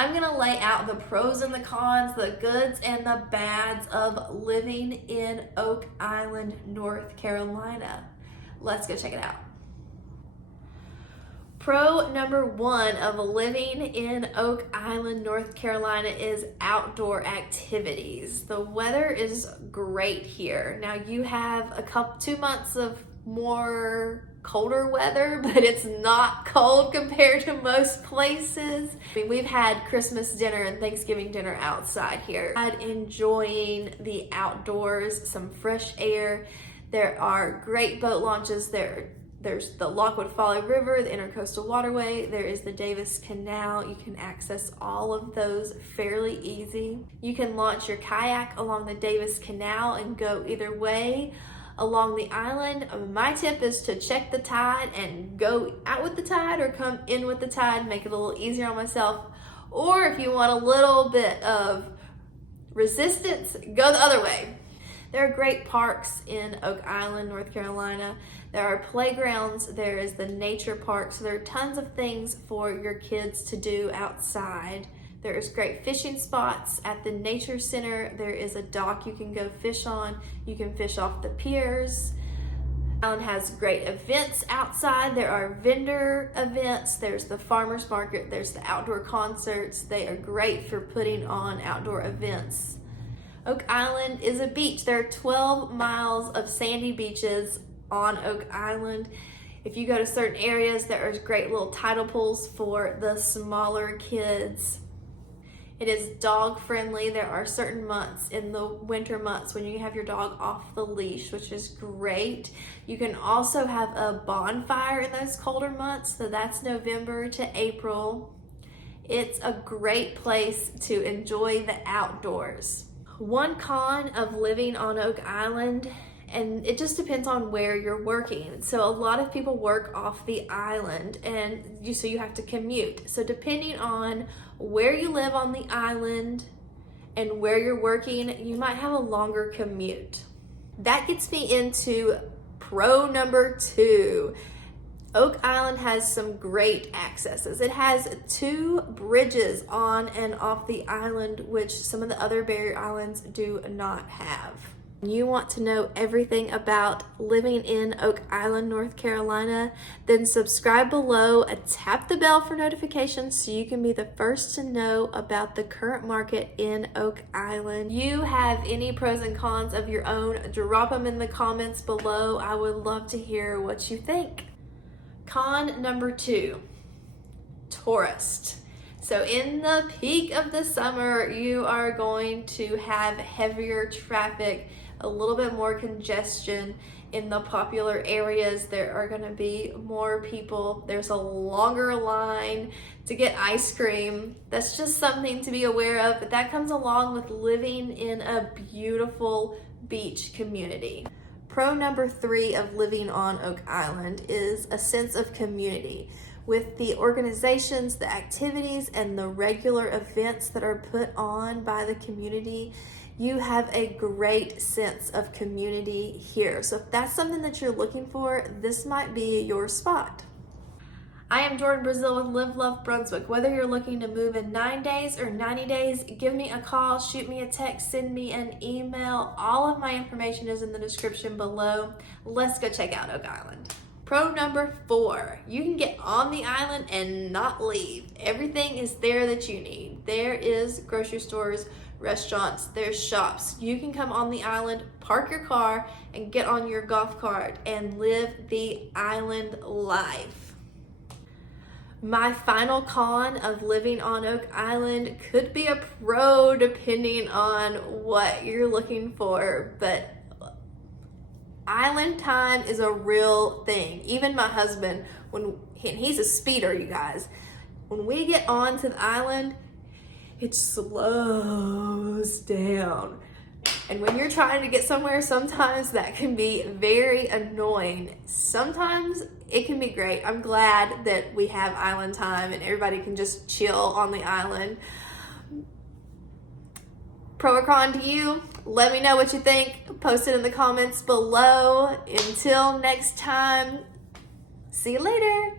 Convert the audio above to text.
I'm gonna lay out the pros and the cons, the goods and the bads of living in Oak Island, North Carolina. Let's go check it out. Pro number one of living in Oak Island, North Carolina is outdoor activities. The weather is great here. Now you have 2 months of more colder weather, but it's not cold compared to most places. I mean, we've had Christmas dinner and Thanksgiving dinner outside here. I'm enjoying the outdoors, some fresh air. There are great boat launches. There's the Lockwood Folly River, the Intercoastal Waterway. There is the Davis Canal. You can access all of those fairly easy. You can launch your kayak along the Davis Canal and go either way along the island. My tip is to check the tide and go out with the tide or come in with the tide, make it a little easier on myself. Or if you want a little bit of resistance, go the other way. There are great parks in Oak Island, North Carolina. There are playgrounds, there is the nature park, so there are tons of things for your kids to do outside. There is great fishing spots at the nature center. There is a dock you can go fish on. You can fish off the piers. Island has great events outside. There are vendor events. There's the farmers market. There's the outdoor concerts. They are great for putting on outdoor events. Oak Island is a beach. There are 12 miles of sandy beaches on Oak Island. If you go to certain areas, there are great little tidal pools for the smaller kids. It is dog friendly. There are certain months in the winter months when you have your dog off the leash, which is great. You can also have a bonfire in those colder months, so that's November to April. It's a great place to enjoy the outdoors. One con of living on Oak Island, and it just depends on where you're working. So a lot of people work off the island and so you have to commute. So depending on where you live on the island and where you're working, you might have a longer commute. That gets me into pro number two. Oak Island has some great accesses. It has 2 bridges on and off the island, which some of the other barrier islands do not have. You want to know everything about living in Oak Island, North Carolina, then subscribe below and tap the bell for notifications so you can be the first to know about the current market in Oak Island. You have any pros and cons of your own, drop them in the comments below. I would love to hear what you think. Con number 2, tourist. So in the peak of the summer, you are going to have heavier traffic, a little bit more congestion in the popular areas. There are going to be more people. There's a longer line to get ice cream. That's just something to be aware of, but that comes along with living in a beautiful beach community. Pro number 3 of living on Oak Island is a sense of community. With the organizations, the activities, and the regular events that are put on by the community, you have a great sense of community here. So if that's something that you're looking for, this might be your spot. I am Jordan Breasseale with Live Love Brunswick. Whether you're looking to move in 9 days or 90 days, give me a call, shoot me a text, send me an email. All of my information is in the description below. Let's go check out Oak Island. Pro number 4, you can get on the island and not leave. Everything is there that you need. There is grocery stores, restaurants, there's shops. You can come on the island, park your car, and get on your golf cart and live the island life. My final con of living on Oak Island could be a pro depending on what you're looking for, but island time is a real thing. Even my husband, and he's a speeder, you guys, when we get onto the island, it slows down. And when you're trying to get somewhere, sometimes that can be very annoying. Sometimes it can be great. I'm glad that we have island time and everybody can just chill on the island. Pro or con to you? Let me know what you think. Post it in the comments below. Until next time, see you later.